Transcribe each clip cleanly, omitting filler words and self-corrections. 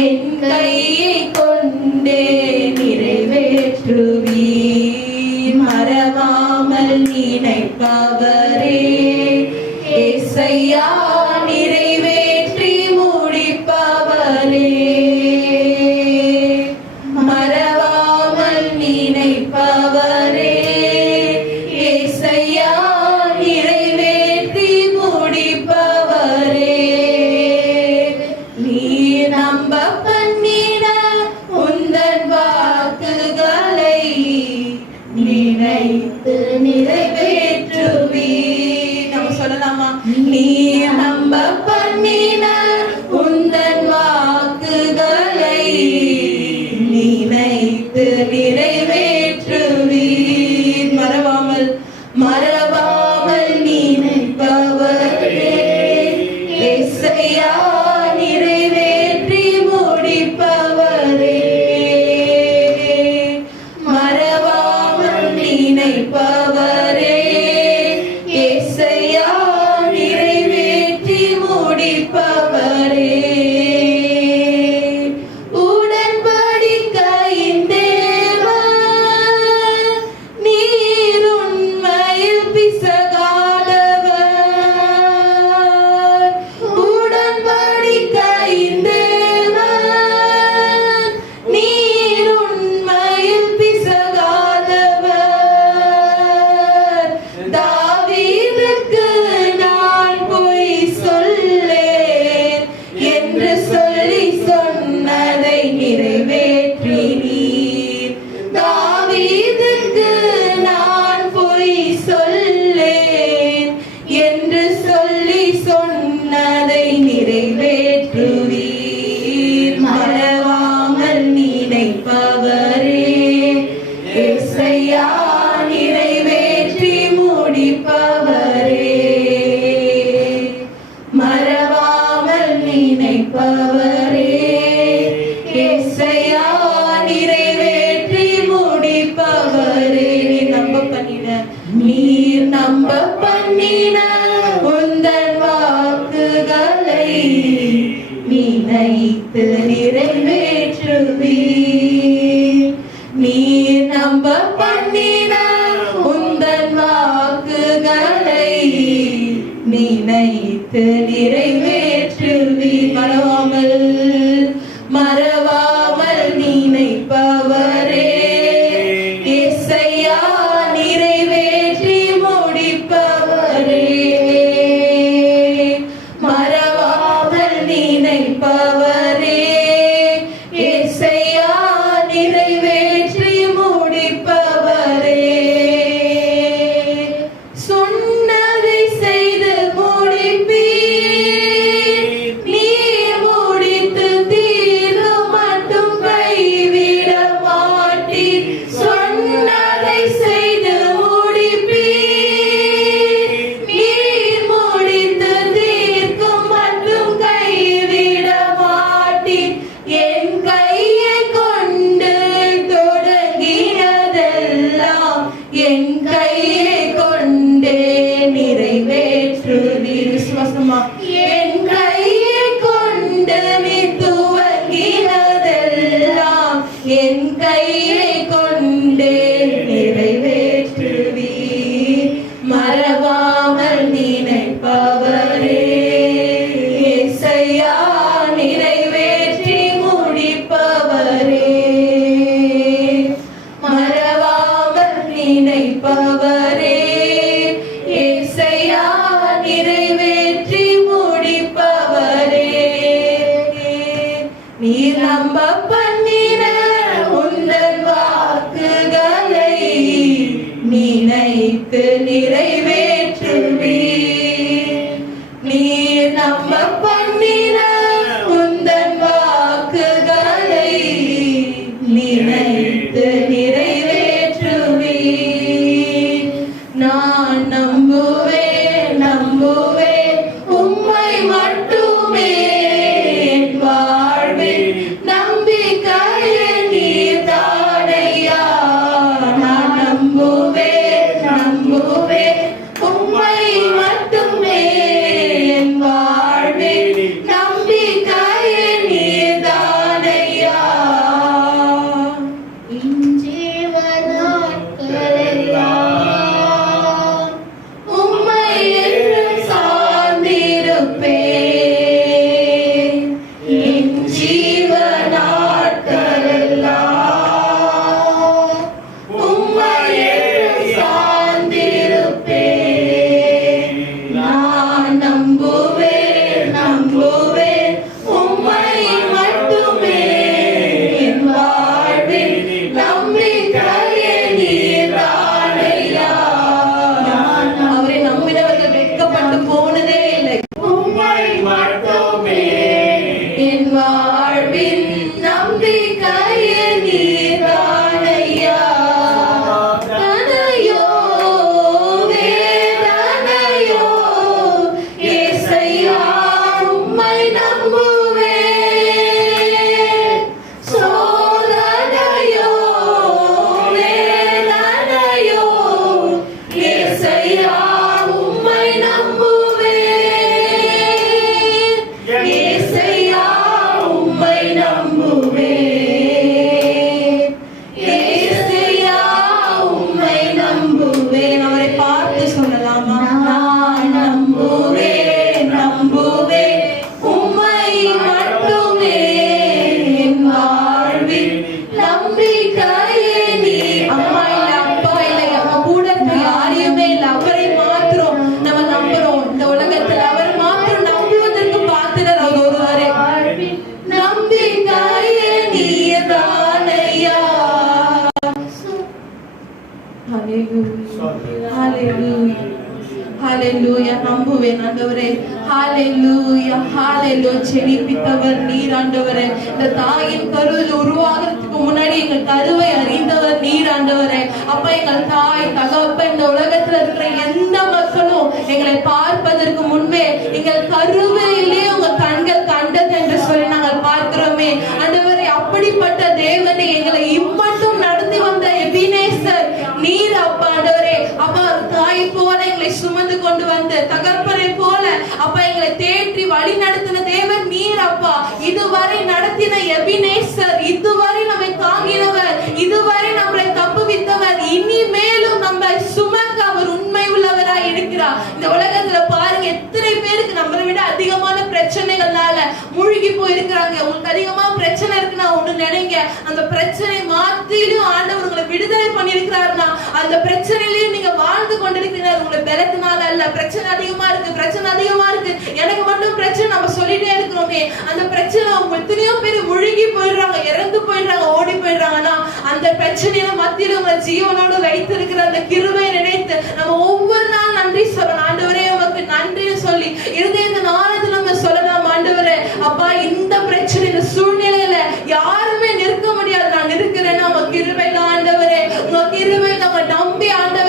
என் கையை கொண்டே நிறைவேற்றுவீர். மறவாமல் நினைப்பவரே ஏசையா, நிறைவேற்றி முடிப்பவரே. மறவாமல் நினைப்பவரே ஏசையா, நிறைவேற்றி முடிப்பவரே. நீ நம்ப பண்ணின உந்தன் வாக்குகளை நினைத்து நிறைவேற்றுவீர். நம்ம சொல்லலாமா? நீ நம்ப பண்ணின உந்தன் வாக்குகளை நினைத்து நிறைவேற்றுவீர். மறவாமல் நினைப்பவரே ஏசையா, நிறைவேற்றி முடிப்பவரே. மறவாமல் நினைப்பவரே ஏசையா, நிறைவேற்றி முடிப்பவரே. உடன்படிக்கையின் தேவன், நீர் உண்மையில் பிசகாதவர். உடன்படிக்கையின் தேவன், நீர் உண்மையில் பிசகாதவர். தாவீதுக்கு நான் பொய் சொல்லேன் என்று சொல்லி சொன்னதை நிறைவேற்றினீர். தாவீதுக்கு நான் பொய் சொல்லேன் என்று சொல்லி சொன்னதை நிறைவேற்றுவீர். மறவாமல் நினைப்பவரே ஏசையா, நிறைவேற்றி முடிப்பவரே. மறவாமல் நினைப்பவரே ஏசையா, நிறைவேற்றி முடிப்பவரே. நீர் நம்ப பண்ணின உந்தன் வாக்குகளை நினைத்து நிறைவேற்றுவீர். நீர் நம்ப பண்ணின உந்தன் வாக்குகளை நினைத்து நிறைவேற்றுவீர். மறவாமல் நினைப்பவரே ஏசையா, நிறைவேற்றி முடிப்பவரே. மறவாமல் நினைப்பவரே ஏசையா, நிறைவேற்றி முடிப்பவரே. சொன்னதை செய்து முடிப்பீர். நீர் முடித்து தீரும் மட்டும் கைவிட மாட்டீர். சொன்னதை செய்து முடிப்பீர். நீர் முடித்து தீர்க்கும் மட்டும் கைவிட மாட்டீர். என் கையை கொண்டு தொடங்கியதெல்லாம் என் கையை கொண்டே நிறைவேற்றுவீர். விசுவாசமா? என் கையை கொண்டு நீ துவங்கினதெல்லாம் என் கையை கொண்டே நிறைவேற்றுவீர். மறவாமல் நினைப்பவரே ஏசையா, நிறைவேற்றி முடிப்பவரே. மறவாமல் நினைப்பவரே ஏசையா, நிறைவேற்றி முடிப்பவரே. ஏசையா உம்மை நம்புவேன். சோதனையோ வேதனையோ ஏசையா உம்மை நம்புவேன். ஏசையா உம்மை நம்புவேன். ஏசையா உம்மை நம்புவேன். அவரை பார்த்து சொல்லலாமா? நான் நம்புவேன் நம்புவேன் உம்மை மட்டுமே என் வாழ்வில் நம்பிக்கையே நீ. அம்மா இல்ல, அப்பா இல்ல, நம்ம கூட இருக்க யாரையுமே இல்ல, அவரை மாத்திரம் நம்ம நம்புறோம். இந்த உலகத்துல அவர் மாத்திரம் நம்புவதற்கு பாத்திரர் அவர் ஒருவரே. நம்பிக்கையே நீதானையா. ஹalleluya ஹalleluya. நம்புவேன் ஆண்டவரே. ஹalleluya ஹalleluya. செழிப்பித்தவர் நீர் ஆண்டவரே. இந்த தாயின் கருவில் உருவாகிறதுக்கு முன்னாடி எங்கள் கருவை அறிந்தவர் நீர் ஆண்டவரே. அப்ப எங்கள் தாய் தகப்பன் இந்த உலகத்துல இருக்கிற எந்த மக்களும் எங்களை பார்ப்பதற்கு முன்பே எங்கள் கருவிலே உங்க கண்கள் கண்டது என்று சொல்லி நாங்கள் பார்க்கிறோமே ஆண்டவரே. அப்படிப்பட்ட தேவனை எங்களை இம்மட்டும் நடத்தி வந்த எபினேசர் நீர் அப்பா ஆண்டவரே. அப்பா தாய் போல எங்களை சுமந்து கொண்டு வந்து தகப்பனை போல அப்பா எங்களை தேற்றி வழி நடத்தின தேவன் நீர் அப்பா. இதுவரை நடத்தின எபினேசர், இதுவரை நம்மை தாங்கினவர், இதுவரை நம்மளை தப்புவித்தவர், இனிமேலும் நம்மை சுமக்க அவர் உண்மை உள்ளவராய் இருக்கிறார். இந்த உலகத்துல பாருங்க எத்தனை பேருக்கு நம்மளை விட அதிகமான பிரச்சனைகள்னால மூழ்கி போயிருக்கிறாங்க. உங்களுக்கு அதிகமா பிரச்சனை இருக்குன்னா ஒண்ணு நினைங்க, அந்த பிரச்சனை மாத்திலும் ஆண்டவர் உங்களை விடுதலை பண்ணிருக்கிறாருன்னா அந்த பிரச்சனையிலயும் நீங்க வாழ்ந்து கொண்டிருக்கிறீங்க. உங்களை பலத்தினால அல்ல. பிரச்சனை அதிகமா இருக்கு, பிரச்சனை அதிகமா இருக்கு, எனக்கு மட்டும் பிரச்சனை நம்ம சொல்லிட்டே இருக்கிறோமே. அந்த பிரச்சனை அவங்க எத்தனையோ பேர் முழுகி போயிடுறாங்க, இறந்து போயிடுறாங்க, ஓடி போயிடுறாங்கன்னா அந்த பிரச்சனையில மத்தியில உங்களை ஜீவனோடு வைத்திருக்கிற அந்த கிருபை நினைத்து நம்ம ஒவ்வொரு நாள் நன்றி சொல்லணும். ஆண்டவரே உமக்கு நன்றின்னு சொல்லி இந்த நாளத்துல நம்ம சொல்லலாம். ஆண்டவரே அப்பா இந்த பிரச்சனை இந்த சூழ்நிலையில யாருமே நிற்க முடியாது, நான் இருக்கிறேன்னா உங்க கிருபை தான் ஆண்டவரே. உங்க கிருபை நம்ம நம்பி ஆண்டவர்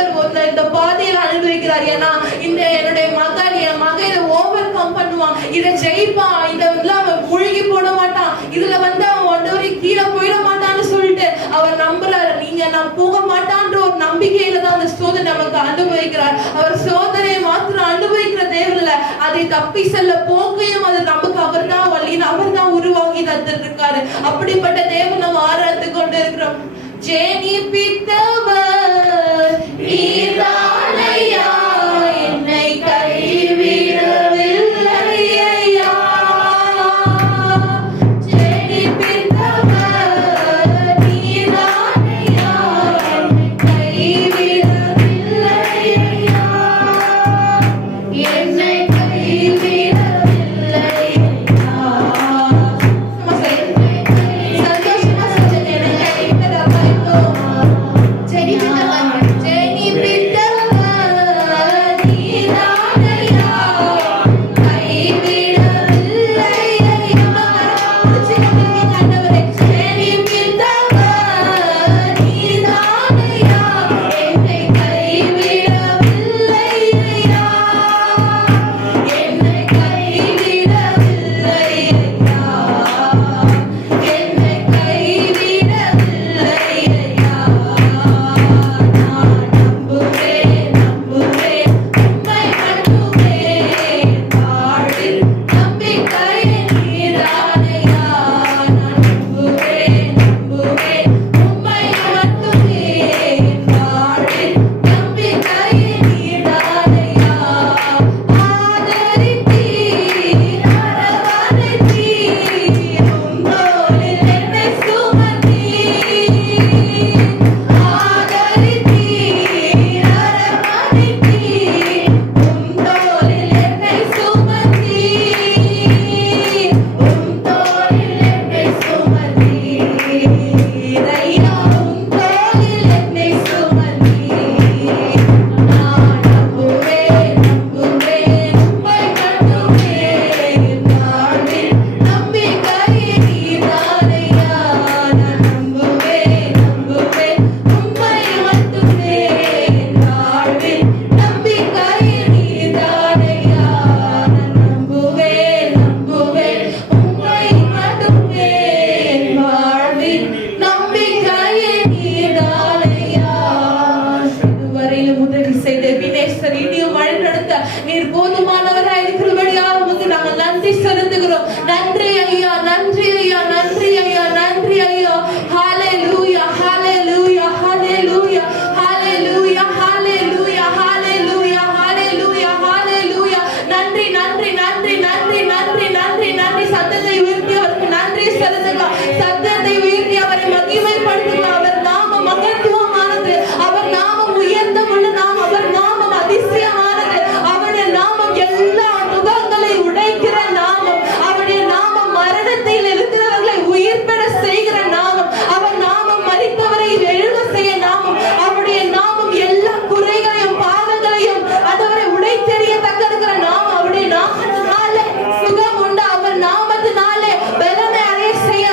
இந்த பாதையில அனுபவிக்கிறார். ஏன்னா இந்த என்னுடைய மகன் என் மகன் இதை ஓவர் கம் பண்ணுவான், இதை ஜெயிப்பான், இந்த அவன் முழுகி போட மாட்டான், இதுல வந்து அவன் ஒன்றவரை கீழே போயிட மாட்டான்னு சொல்லிட்டு அவர் நம்புறாரு. நீங்க நான் போக மாட்டான்ற ஒரு நம்பிக்கையில தான் அந்த சோதனை நமக்கு அனுபவிக்கிறார். அவர் சோதனையை மாத்திரம் அனுபவிக்கிற தேவையில்ல, அதை தப்பி செல்ல போக்கையும் அது நமக்கு அவர் தான் வழின்னு அவர் தான் உருவாக்கி தந்துட்டு இருக்காரு. அப்படிப்பட்ட தேவன் நம்ம ஆராய்ந்து கொண்டு இருக்கிறோம். ஜெனிப்பித்தவர் நீதானையா, என்னை கைவிடவில்லை ஐயா. ஜெனிப்பித்தவர் நீதானையா, என்னை கைவிடவில்லை ஐயா. என்னை கைவிடவில்லை ஐயா. சந்தோஷமா சொல்லுங்க. என்னை கைவிட வைத்தோம். ஜெனிப்பித்தவர் செலுத்துக்கலாம். சத்தத்தை உயர்த்தி அவரை மகிமைப்படுத்துக்கலாம். அவர் நாமம் மகத்துவமானது, அவர் நாமம் உயர்ந்த நாமம், அவர் நாமம் அதிசயமானது, அவருடைய நாமம் எல்லா முகங்களை உடைக்கிற நாமம், அவருடைய நாமம் மரணத்தில் இருக்கிறவர்களை உயிர் பெற செய்கிற நாமம், அவர் நாமம் மரித்தவரை எழுத செய்ய நாமம், அவருடைய நாமம் எல்லா குறைகளையும் பாவங்களையும் அதவரை உடைத்தெறியத்தக்க இருக்கிற நாமம். அவருடைய நாமத்தினாலே சுகம் உண்டு, அவர் நாமத்தினாலே பலனை அடைய செய்ய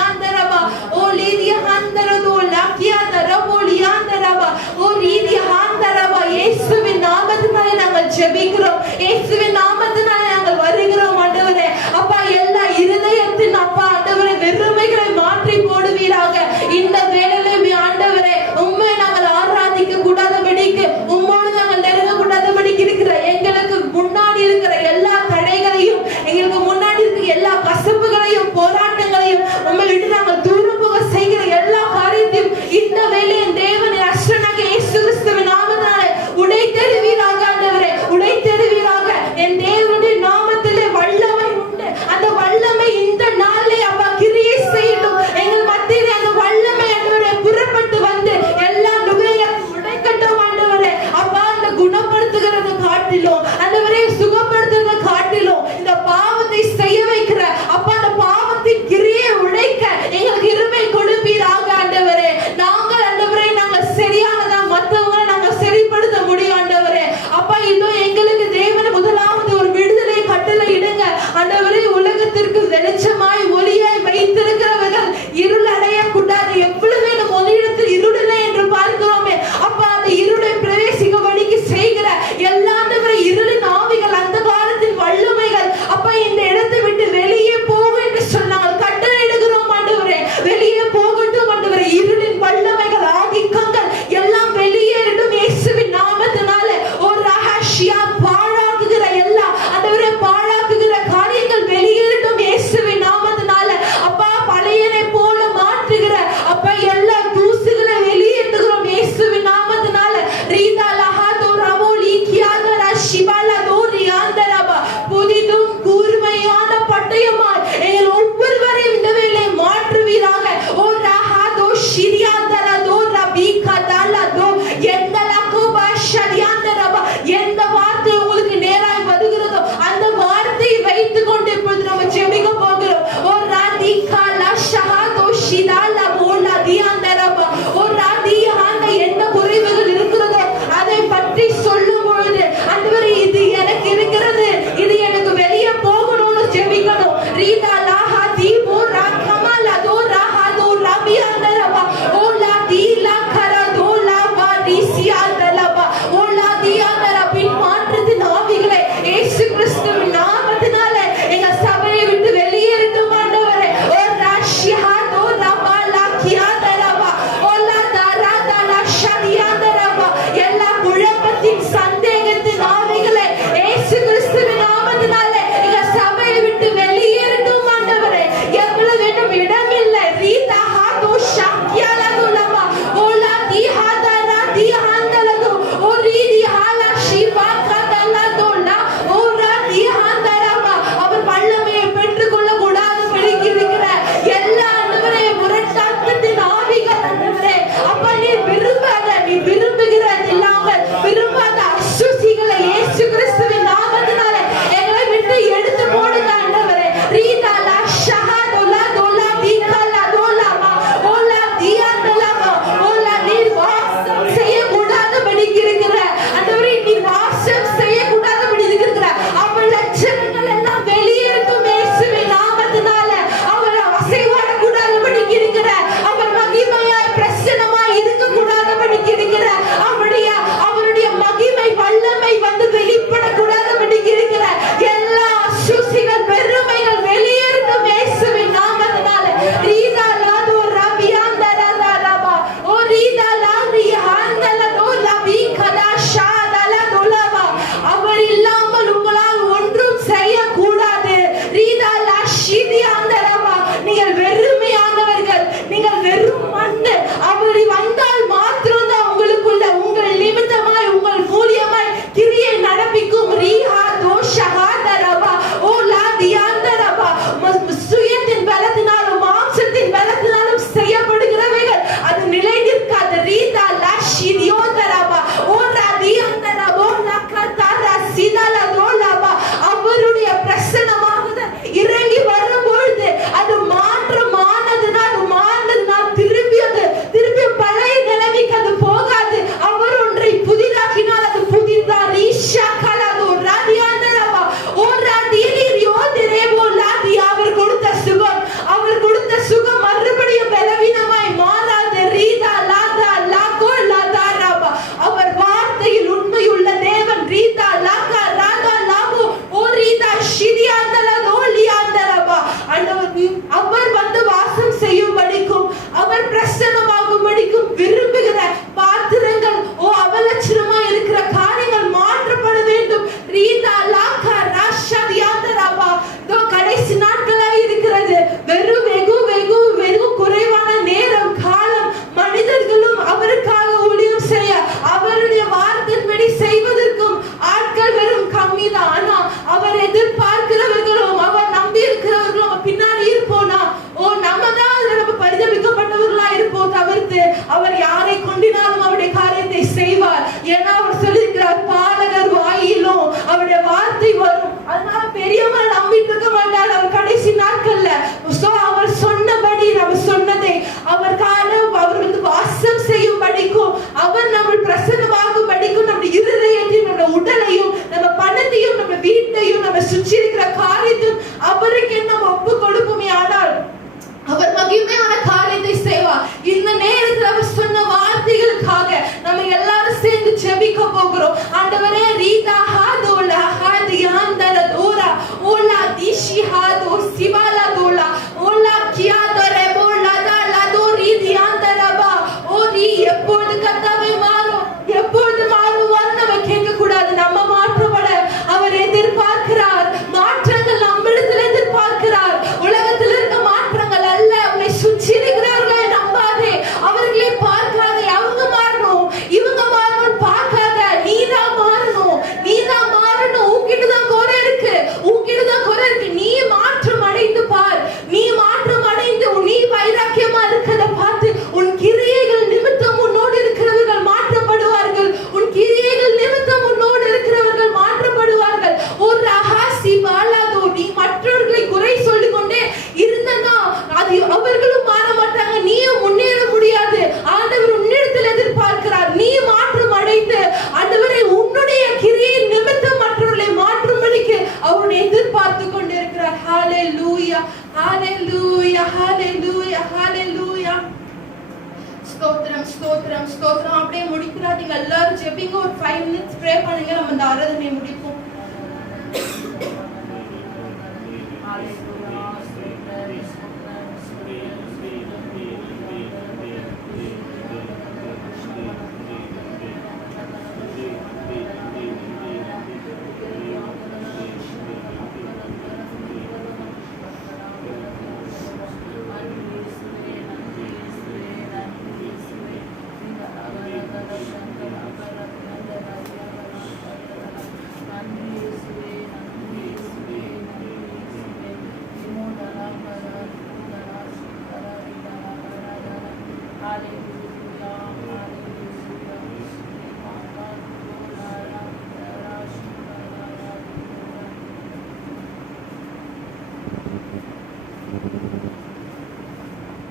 லியாந்தரபா ஓ லீதிய ஹந்தரதோ லக்கியாதரபோ லியாந்தரபா ஓ ரீதிய ஹந்தரபா இயேசுவின் நாமத்தினாலே நாங்கள் ஜெபிக்கிறோம். இயேசுவின் நாமத்தினாலே நாங்கள் வருகிறோம் ஆண்டவரே. அப்பா எல்லா இருதயத்தின் அப்பா ஆண்டவரே வெறுமைகளை மாற்றி போடுவீராக. இந்த வேளையிலே ஆண்டவரே உம்மை நாங்கள் ஆராதிக்க கூடாதபடிக்கு, உம்மோடு நாங்கள் நெருங்க கூடாதபடிக்கு இருக்கிற எங்களுக்கு முன்னாடி இருக்கிற எல்லா தடைகளையும், எங்களுக்கு முன்னாடி இருக்கிற எல்லா கசப்புகளையும் போராட்டங்களையும் உம்மை விட்டு நாங்கள் தூரம் போக செய்கிற எல்லா காரியத்தையும் இந்த வேளையின் தேவன் ரட்சகனாகிய இயேசு கிறிஸ்துவின் நாமத்தினாலே உடைத்தெறிவீராக ஆண்டவரே, உடைத்தெறிவீராக. என் தேவனுடைய நாமத்திலே வல்லமை உண்டு. அந்த வல்லமை இந்த நாளிலே அப்பா கிரியை செய்யட்டும். எங்கள் மத்தியிலே அந்த வல்லமை ஆண்டவரே புறப்பட்டு வந்து எல்லா நுகையையும் உடைக்கட்டும் ஆண்டவரே. அப்பா அந்த குணப்படுத்துகிறத காட்டிலும் ஆண்டவரே சுகப்படுத்துகிறத காட்டிலும் இந்த பாவத்தை செய்ய வைக்கிற அப்பா அந்த பாவத்தின் கிரியை உடைக்க எங்க கொடுத்து அவர் யாரை கொண்டினாலும் அவருடைய காரியத்தை செய்வார். ஏன்னா அவர் சொல்லியிருக்கிறார், பாலகர் வாயிலும் அவருடைய வார்த்தை வரும். அதனால பெரியவங்க நம்பிட்டு இருக்க மாட்டார் அவர் கடைசி நாட்கள்ல. அவர் சொன்னபடி நம்ம சொன்னதை அவர் அவர்களுக்கு வாசம் செய்யும் படிக்கும், அவர் நம்ம பிரசன்னமாகும் படிக்கும், நம்ம இருதயத்தையும் நம்ம உடலையும் நம்ம பணத்தையும் நம்ம வீட்டையும் நம்ம சுற்றி இருக்கிற காரியத்தையும் அவருக்கு நம்ம ஒப்பு கொடுப்போமே, ஆனால் அவர் மகிமையான காரியத்தை செய்வார். இந்த நேரத்தில் அவர் சொன்ன வார்த்தைகளுக்காக நம்ம எல்லாரும் சேர்ந்து ஜெபிக்க போகிறோம். ஆண்டவரே, ரீதா ஹாதோலா ஹாதியாந்தர தோரா ஓலா திஷி ஹாதோ சிவாலா தோலா ஓலா கியாதோ ரெபோலா தாலா தோ ரீதியாந்தரபா ஓரி எப்பொழுது கர்த்தாவே மாறும், எப்பொழுது மாறுவார் நம்ம கேட்க கூடாது. நம்ம மாற்றப்பட அவர் எதிர்பார்க்கிறார். மாற்றங்கள் நம்மிடத்தில் எதிர்பார்க்கிறார். உலகத்தில் இருக்க மாற்றங்கள் அல்ல, அவரை சுற்றி இருக்கிறார்களை நம்பாதே, அவர்களே பார்க்காதே. அவங்க மாறணும், இவங்க மாறணும் பார்க்காத. நீதான் மாறணும், நீதான் மாறணும். உன்கிட்டதான் குறை இருக்கு, உன்கிட்டதான் குறை இருக்கு. நீ மாற்றம் அடைந்து பார். நீ மாற்றம் அடைந்து நீ வைராக்கியமா இருக்கிறத பார்த்து உன் கிரியைகள் நிமித்தம் உன்னோடு இருக்கிறவர்கள் மாற்றப்படுவார்கள். உன் கிரியைகள் நிமித்தம் உன்னோடு இருக்கிறவர்கள் மாற்றப்படுவார்கள். ஒரு ரகசி வாழாதோ, நீ மற்றவர்களை குறை சொல்லிக் கொண்டே இருந்தனா அது அவர்களும் மாற மாட்டாங்க, நீயும் முன்னேற முடியாது. ஆண்டவர் உன்னிடத்தில் எதிர்பார்க்கிறார், நீ மாற்றம் அடைந்து ஆண்டவரை உன்னுடைய கிரியின் நிமித்தம் மற்றவர்களை மாற்றும்படிக்கு அவருடைய எதிர்பார்த்து கொண்டிருக்கிறார். ஹalleluya, ஹalleluya, ஹalleluya, ஹalleluya. ஸ்தோத்திரம், ஸ்தோத்திரம், ஸ்தோத்திரம். அப்படியே முடிக்கிறாதீங்க, எல்லாரும் ஜெபிங்க. ஒரு 5 minutes ப்ரே பண்ணுங்க, நம்ம இந்த ஆராதனையை முடிப்போம். Hallelujah.